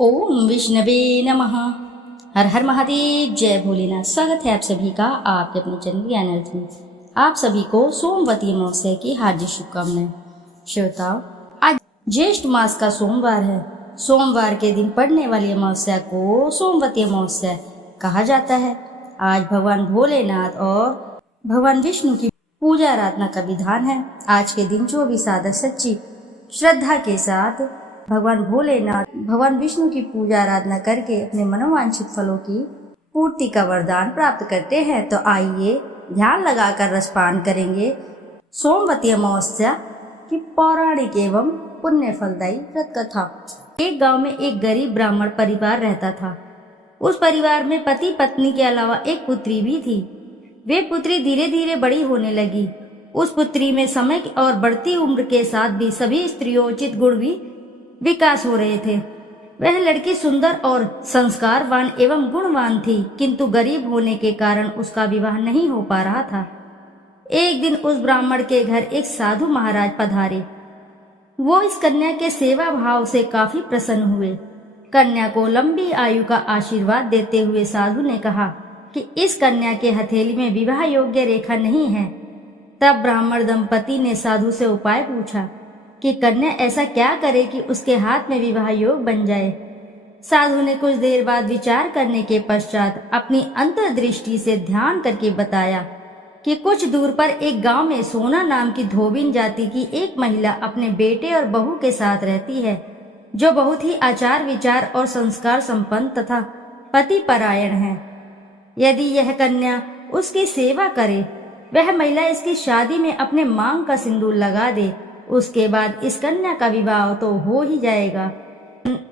ओम विष्णवे नमः। हर हर महादेव, जय भोलेनाथ। स्वागत है आप सभी का आपके अपने चैनल ज्ञान अर्थ में। आप सभी को सोमवती अमावस्या की हार्दिक शुभकामनाएं। श्रोताओं, आज ज्येष्ठ मास का सोमवार है। सोमवार के दिन पड़ने वाली अमावस्या को सोमवती अमावस्या कहा जाता है। आज भगवान भोलेनाथ और भगवान विष्णु की पूजा आराधना का विधान है। आज के दिन जो भी साधक सच्ची श्रद्धा के साथ भगवान भोलेनाथ भगवान विष्णु की पूजा आराधना करके अपने मनोवांछित फलों की पूर्ति का वरदान प्राप्त करते हैं, तो आइए ध्यान लगाकर रसपान करेंगे सोमवती अमावस्या की पौराणिक एवं पुण्य फलदायी व्रत कथा। एक गांव में एक गरीब ब्राह्मण परिवार रहता था। उस परिवार में पति पत्नी के अलावा एक पुत्री भी थी। वे पुत्री धीरे धीरे बड़ी होने लगी। उस पुत्री में समय और बढ़ती उम्र के साथ भी सभी स्त्रियोचित गुण भी विकास हो रहे थे। वह लड़की सुंदर और संस्कारवान एवं गुणवान थी, किंतु गरीब होने के कारण उसका विवाह नहीं हो पा रहा था। एक दिन उस ब्राह्मण के घर एक साधु महाराज पधारे। वो इस कन्या के सेवा भाव से काफी प्रसन्न हुए। कन्या को लंबी आयु का आशीर्वाद देते हुए साधु ने कहा कि इस कन्या के हथेली में विवाह योग्य रेखा नहीं है। तब ब्राह्मण दंपति ने साधु से उपाय पूछा कि कन्या ऐसा क्या करे कि उसके हाथ में विवाह योग बन जाए। साधु ने कुछ देर बाद विचार करने के पश्चात अपनी अंतर्दृष्टि से ध्यान करके बताया कि कुछ दूर पर एक गांव में सोना नाम की धोबिन जाति की एक महिला अपने बेटे और बहू के साथ रहती है, जो बहुत ही आचार विचार और संस्कार संपन्न तथा पति परायण है। यदि यह कन्या उसकी सेवा करे, वह महिला इसकी शादी में अपने मांग का सिंदूर लगा दे, उसके बाद इस कन्या का विवाह तो हो ही जाएगा।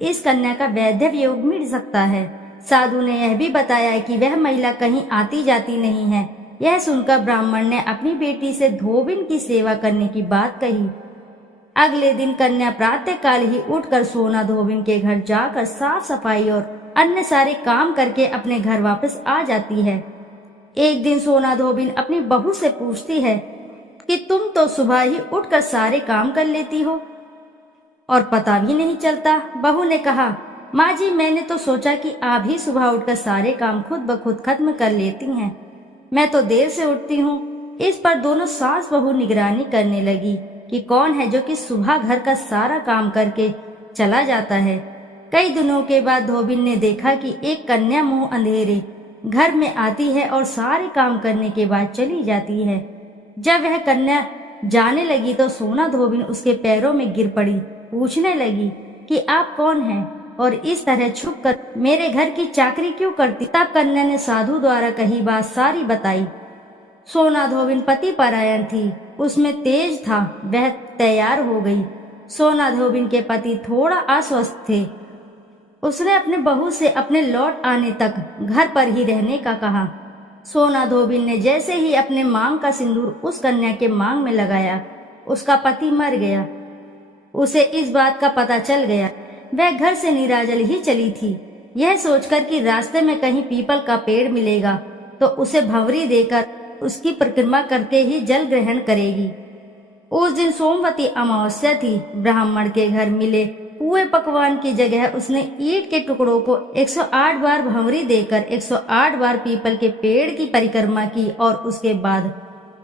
इस कन्या का वैधव्य योग मिल सकता है। साधु ने यह भी बताया कि वह महिला कहीं आती जाती नहीं है। यह सुनकर ब्राह्मण ने अपनी बेटी से धोबिन की सेवा करने की बात कही। अगले दिन कन्या प्रातः काल ही उठकर सोना धोबिन के घर जाकर साफ सफाई और अन्य सारे काम करके अपने घर वापस आ जाती है। एक दिन सोना धोबिन अपनी बहू से पूछती है कि तुम तो सुबह ही उठकर सारे काम कर लेती हो और पता भी नहीं चलता। बहू ने कहा, माँ जी, मैंने तो सोचा कि आप ही सुबह उठकर सारे काम खुद ब खुद खत्म कर लेती हैं। मैं तो देर से उठती हूँ। इस पर दोनों सास बहू निगरानी करने लगी कि कौन है जो कि सुबह घर का सारा काम करके चला जाता है। कई दिनों के बाद धोबिन ने देखा कि एक कन्या मुंह अंधेरे घर में आती है और सारे काम करने के बाद चली जाती है। जब वह कन्या जाने लगी तो सोना धोबिन उसके पैरों में गिर पड़ी। पूछने लगी कि आप कौन हैं और इस तरह छुप कर मेरे घर की चाकरी क्यों करती। तब कन्या ने साधु द्वारा कही बात सारी बताई। सोना धोबिन पति परायण थी, उसमें तेज था। वह तैयार हो गई। सोना धोबिन के पति थोड़ा अस्वस्थ थे। उसने अपने बहू से अपने लौट आने तक घर पर ही रहने का कहा। सोना धोबिन ने जैसे ही अपने मांग का सिंदूर उस कन्या के मांग में लगाया, उसका पति मर गया। उसे इस बात का पता चल गया। वह घर से निराजल ही चली थी, यह सोचकर कि रास्ते में कहीं पीपल का पेड़ मिलेगा तो उसे भंवरी देकर उसकी परिक्रमा करके ही जल ग्रहण करेगी। उस दिन सोमवती अमावस्या थी। ब्राह्मण के घर मिले पुए पकवान की जगह उसने ईंट के टुकड़ों को 108 बार भंवरी देकर 108 बार पीपल के पेड़ की परिक्रमा की और उसके बाद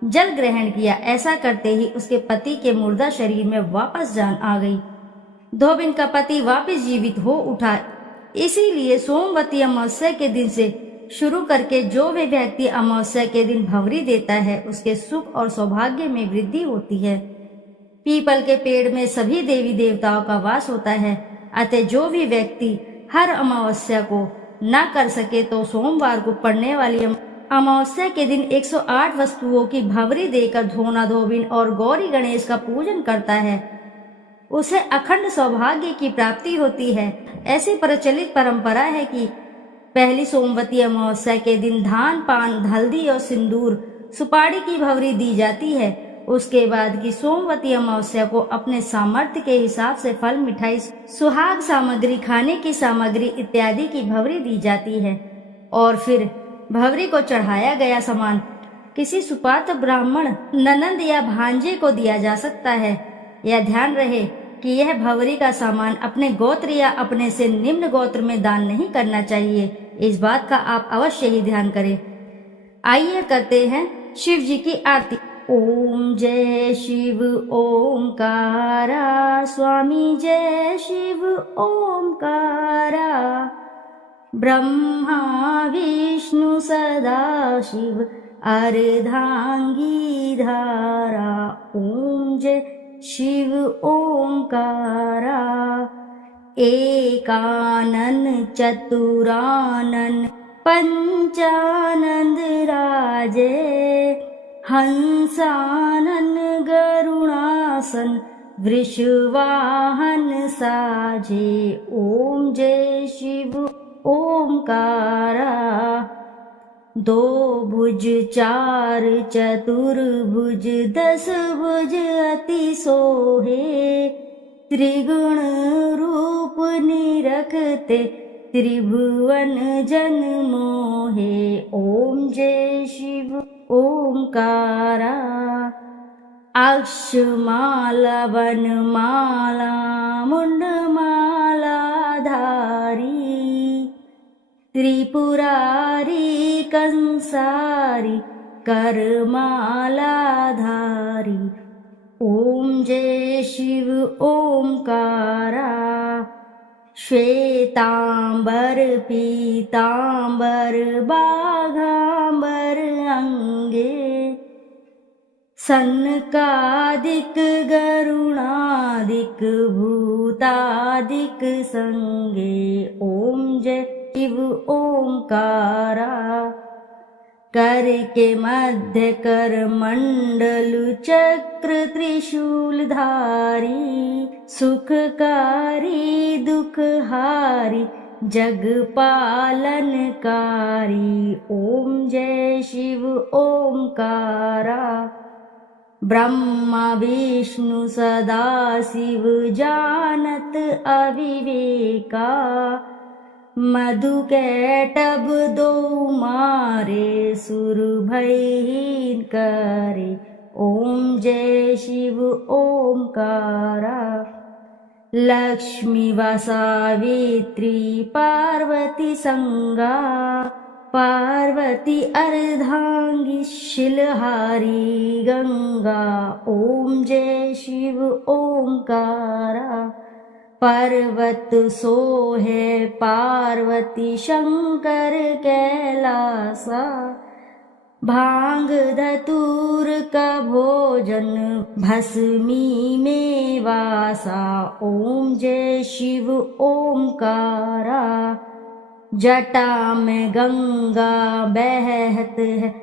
जल ग्रहण किया। ऐसा करते ही उसके पति के मुर्दा शरीर में वापस जान आ गई। धोबिन का पति वापस जीवित हो उठा। इसीलिए सोमवती अमावस्या के दिन से शुरू करके जो भी व्यक्ति अमावस्या के दिन भंवरी देता है, उसके सुख और सौभाग्य में वृद्धि होती है। पीपल के पेड़ में सभी देवी देवताओं का वास होता है। अतः जो भी व्यक्ति हर अमावस्या को न कर सके तो सोमवार को पड़ने वाली अमावस्या के दिन 108 वस्तुओं की भंवरी देकर सोना धोबिन और गौरी गणेश का पूजन करता है, उसे अखंड सौभाग्य की प्राप्ति होती है। ऐसी प्रचलित परंपरा है कि पहली सोमवती अमावस्या के दिन धान, पान, हल्दी और सिंदूर, सुपारी की भंवरी दी जाती है। उसके बाद की सोमवती अमावस्या को अपने सामर्थ्य के हिसाब से फल, मिठाई, सुहाग सामग्री, खाने की सामग्री इत्यादि की भंवरी दी जाती है और फिर भंवरी को चढ़ाया गया सामान किसी सुपात्र ब्राह्मण, ननंद या भांजे को दिया जा सकता है। यह ध्यान रहे कि यह भंवरी का सामान अपने गोत्र या अपने से निम्न गोत्र में दान नहीं करना चाहिए। इस बात का आप अवश्य ही ध्यान करें। आइए करते हैं शिव जी की आरती। ओम जय शिव ओमकारा, स्वामी जय शिव ओमकारा। ब्रह्मा विष्णु सदाशिव अर्धांगी धारा। ओम जय शिव ओमकारा। एकानन चतुरानन पंचानंद राजे। हंसानन गरुणासन वृषवाहन साजे। ओम जय शिव ओमकारा। दो भुज चार चतुर्भुज दस भुज अति सोहे। त्रिगुण रूप निरखते त्रिभुवन जन मोहे। ओम जय शिव ओमकारा। अक्षमाला वनमाला मुंडमाला धारी। त्रिपुरारी कंसारी करमाला धारी। ओम जय शिव ओमकारा। श्वेतांबर पीतांबर बाघांबर अंगे। सनकादिक गरुणादिक भूतादिक संगे। ओम जय शिव ओमकारा। कर के मध्य कर मंडल चक्र त्रिशूल धारी। सुखकारी दुखहारी जग पालनकारी। ओम जय शिव ओमकारा। ब्रह्मा विष्णु सदाशिव जानत अविवेका। मधु कैटभ दो मारे सुर भयहीन करे। ओम जय शिव ओमकारा। लक्ष्मी व सावित्री पार्वती संगा। पार्वती अर्धांगी शिलहारी गंगा। ओम जय शिव ओमकारा। पर्वत सोहे पार्वती शंकर कैलासा। भांग धतूर का भोजन भस्मी में वासा। ओम जय शिव ओमकारा। जटा में गंगा बहत है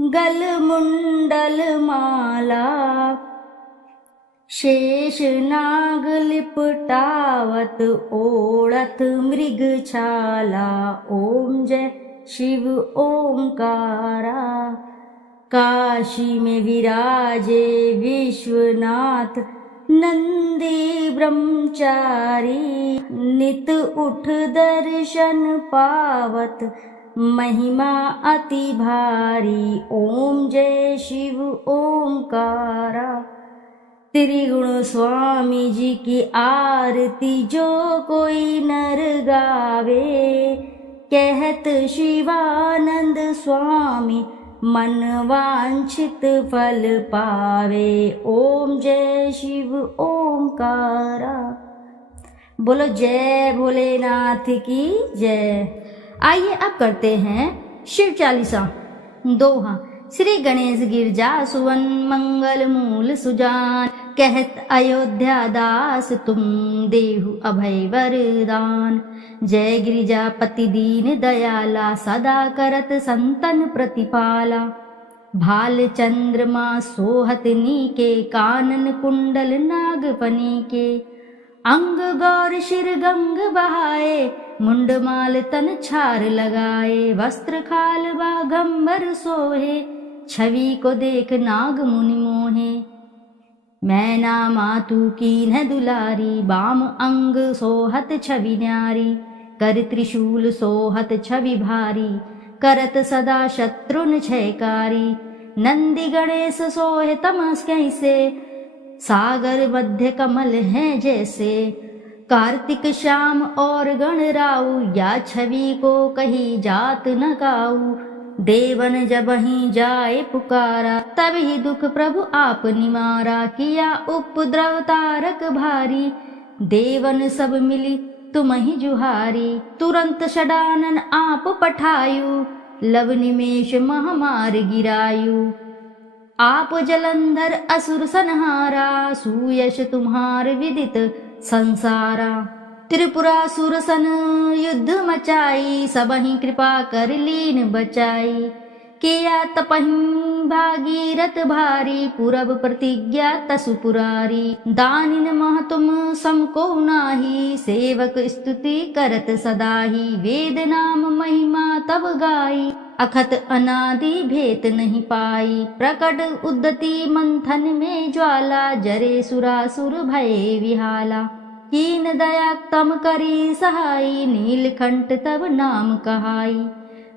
गल मुंडल माला। शेष नाग लिपटावत ओढ़त मृग छाला। ओम जय शिव ओमकारा। काशी में विराजे विश्वनाथ नंदी ब्रह्मचारी। नित उठ दर्शन पावत महिमा अति भारी। ओम जय शिव ओमकारा। त्रिगुण स्वामी जी की आरती जो कोई नर गावे। कहत शिवानंद स्वामी मन वांछित फल पावे। ओम जय शिव ओमकारा। बोलो जय भोलेनाथ की जय। आइए अब करते हैं शिव चालीसा। दोहा। श्री गणेश गिरजा सुवन मंगल मूल सुजान। कहत अयोध्या दास तुम देहु अभय वरदान। जय गिरिजापति दीन दयाला सदा करत संतन प्रतिपाला। भाल चंद्रमा सोहत नीके कानन कुंडल नागफनी के। अंग गौर शिर गंग बहाए मुंडमाल तन छार लगाए। वस्त्र खाल बागंबर सोहे छवि को देख नाग मुनि मोहे। मैना मातु कीन्ह दुलारी बाम अंग सोहत छवि न्यारी। कर त्रिशूल सोहत छवि भारी करत सदा शत्रुन क्षयकारी। नंदी गणेश सोहे तमस कैसे सागर मध्य कमल हैं जैसे, कार्तिक श्याम और गणराऊ, या छवि को कही जात न गाऊ। देवन जब ही जाए पुकारा, तब ही दुख प्रभु आप निमारा। किया उपद्रव तारक भारी, देवन सब मिली तुम ही जुहारी। तुरंत षडानन आप पठायु, लव निमेष महामार गिरायु। आप जलंधर असुर संहारा, सुयश तुम्हार विदित संसारा। त्रिपुरासुर सन युद्ध मचाई, सबहि कृपा कर लीन बचाई। किया तपहि भागीरथ भारी, पुरब प्रतिज्ञा तसु पुरारी। दानिन मह तुम समको नाही, सेवक स्तुति करत सदाही। वेद नाम महिमा तब गाई, अखत अनादि भेत नहीं पाई। प्रकट उद्यति मंथन में ज्वाला, जरे सुरासुर भये विहाला। कीन दया तम करी सहाई, नीलकंठ तब नाम कहाई।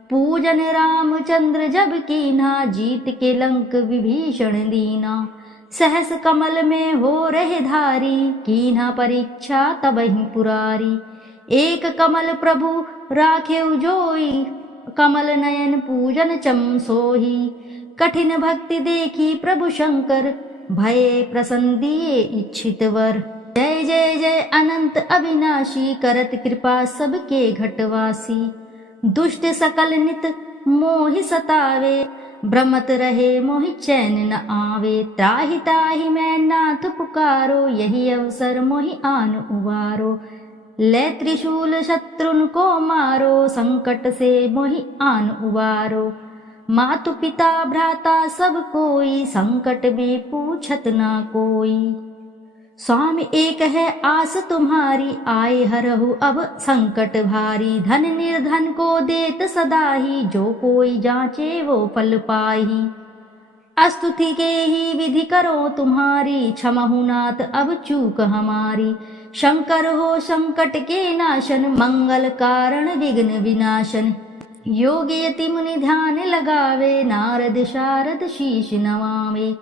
पूजन रामचंद्र जब कीन्हा, जीत के लंक विभीषण दीना। सहस कमल में हो रहे धारी, कीन्हा परीक्षा तबहि पुरारी। एक कमल प्रभु राखेउ जोई, कमल नयन पूजन चम सोही। कठिन भक्ति देखी प्रभु शंकर, भये प्रसन्न दिए इच्छित वर। जय जय जय अनंत अविनाशी, करत कृपा सबके घटवासी। दुष्ट सकल नित मोहि सतावे, भ्रमत रहे मोहि चैन न आवे। त्राहि ताहि मैं नाथ पुकारो, यही अवसर मोहि आन उबारो। ले त्रिशूल शत्रुन को मारो, संकट से मोहि आन उबारो। मातु पिता भ्राता सब कोई, संकट में पूछत ना कोई। स्वामी एक है आस तुम्हारी, आए हरहु अब संकट भारी। धन निर्धन को देत सदाही, जो कोई जांचे वो फल पाही। स्तुति के ही विधि करो तुम्हारी, क्षमहु नाथ अब चूक हमारी। शंकर हो संकट के नाशन, मंगल कारण विघ्न विनाशन। योगी यति मुनि ध्यान लगावे, नारद शारद शीश नवावे।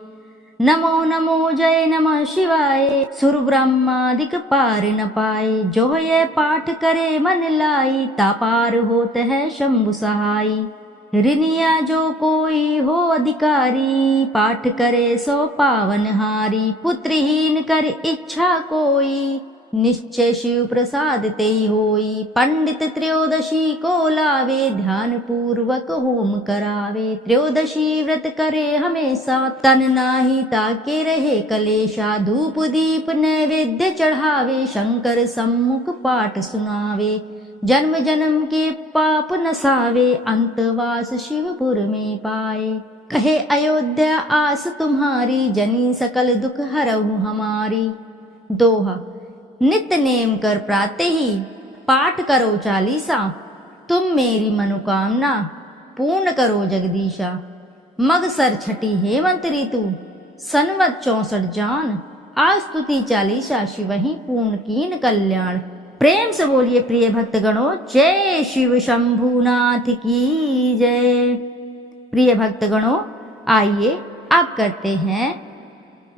नमो नमो जय नमः शिवाय, सुर ब्रह्मादिक पार न पाए। जो ये पाठ करे मन लाई, तापार होत है शंभु सहाई। ऋनिया जो कोई हो अधिकारी, पाठ करे सो पावन हारी। पुत्रहीन कर इच्छा कोई, निश्चय शिव प्रसाद तेई होई। पंडित त्रयोदशी को लावे, ध्यान पूर्वक होम करावे। त्रयोदशी व्रत करे हमेशा, तन नाही ताके रहे कलेशा। धूप दीप नैवेद्य चढ़ावे, शंकर सम्मुख पाठ सुनावे। जन्म जन्म के पाप नसावे, अंतवास शिवपुर में पाए। कहे अयोध्या आस तुम्हारी, जनी सकल दुख हरहु हमारी। दोहा। नित्य नेम कर प्राते ही, पाठ करो चालीसा। तुम मेरी मनोकामना पूर्ण करो जगदीशा। मगसर छठी हेमंत ऋतु, सनवत 64 जान। आज स्तुति चालीसा, शिवहि पूर्ण कीन कल्याण। प्रेम से बोलिए प्रिय भक्तगणों, जय शिव शंभुनाथ की जय। प्रिय भक्तगणों, आइए अब करते हैं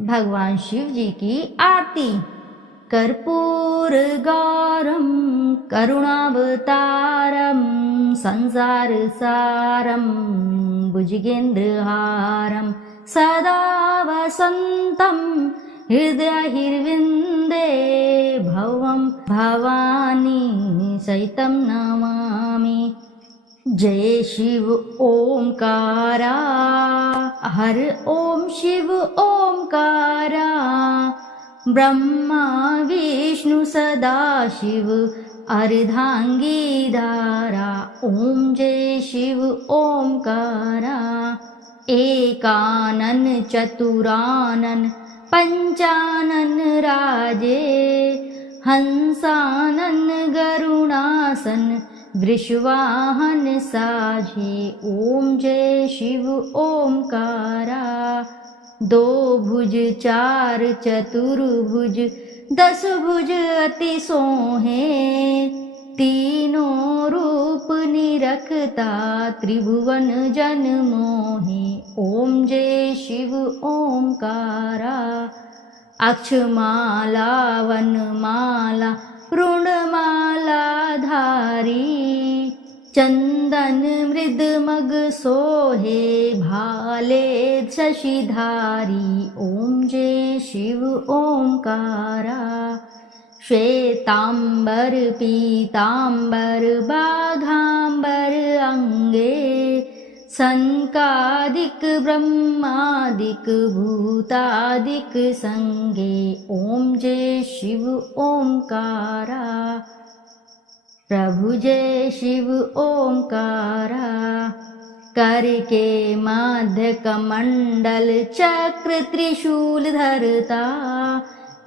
भगवान शिव जी की आरती। कर्पूर गौरम करुणावतारम, संसार सारम भुजगेन्द्रहारम। सदा वसंतम हृदयहिर्विन्दे, भवं भवानी सहितं नमामि। जय शिव ओंकारा, हर ओम शिव ओंकारा। ब्रह्मा विष्णु सदा शिव, अर्धांगी धारा। ओम जय शिव ओंकारा। एकानन चतुरानन पंचानन राजे। हंसानन गरुणासन, वृषवाहन साझे। ओम जय शिव ओंकारा। दो भुज चार चतुर्भुज, 10 भुज अति सोहे। तीनों रूप निरखता, त्रिभुवन जन मोहे। ओम जय शिव ओंकारा। अक्षमाला वनमाला ऋणमाला धारी, चंदन मृद मग सोहे भाले शशिधारी। ओम जय शिव ओंकारा। श्वेतांबर पीतांबर बाघांबर अंगे, सनकादिक ब्रह्मादिक भूतादिक संगे। ओम जय शिव ओंकारा। प्रभु जय शिव ओंकारा। करके मध्य कमंडल चक्र त्रिशूल धरता,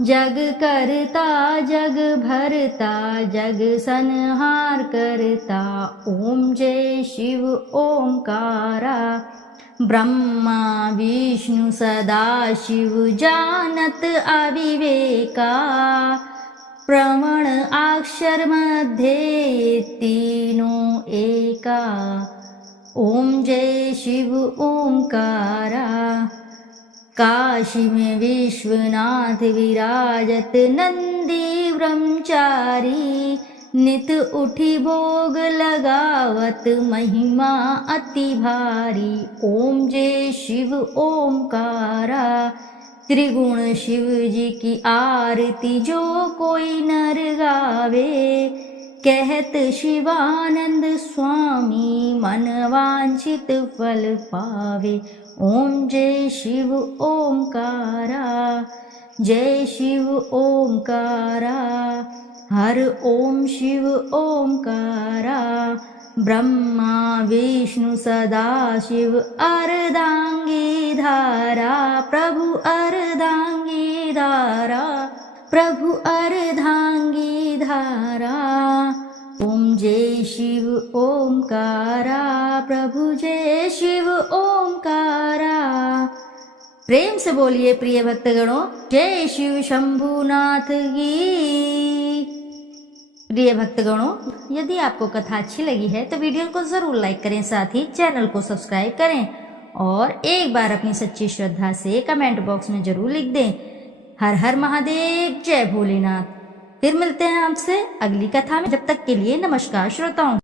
जग करता जग भरता जग संहार करता। ओम जय शिव ओंकारा। ब्रह्मा विष्णु सदा शिव जानत अविवेका, प्रमाण अक्षर मध्ये तीनों एका। ओम जय शिव ओंकारा। काशी में विश्वनाथ विराजत नंदी ब्रह्मचारी, नित उठी भोग लगावत महिमा अति भारी। ओम जय शिव ओंकारा। त्रिगुण शिव जी की आरती जो कोई नर गावे, कहत शिवानंद स्वामी मन वांछित फल पावे। ओम जय शिव ओंकारा। जय शिव ओंकारा। हर ओम शिव ओंकारा। ब्रह्मा विष्णु सदा शिव अर्धांगी धारा, प्रभु अर्धांगी धारा, प्रभु अर्धांगी धारा। ओम जय शिव ओंकारा। प्रभु जय शिव ओंकारा। प्रेम से बोलिए प्रिय भक्तगणों, जय शिव शंभुनाथ की। प्रिय भक्तगणों, यदि आपको कथा अच्छी लगी है तो वीडियो को जरूर लाइक करें, साथ ही चैनल को सब्सक्राइब करें और एक बार अपनी सच्ची श्रद्धा से कमेंट बॉक्स में जरूर लिख दें, हर हर महादेव, जय भोलेनाथ। फिर मिलते हैं आपसे अगली कथा में। जब तक के लिए नमस्कार श्रोताओं।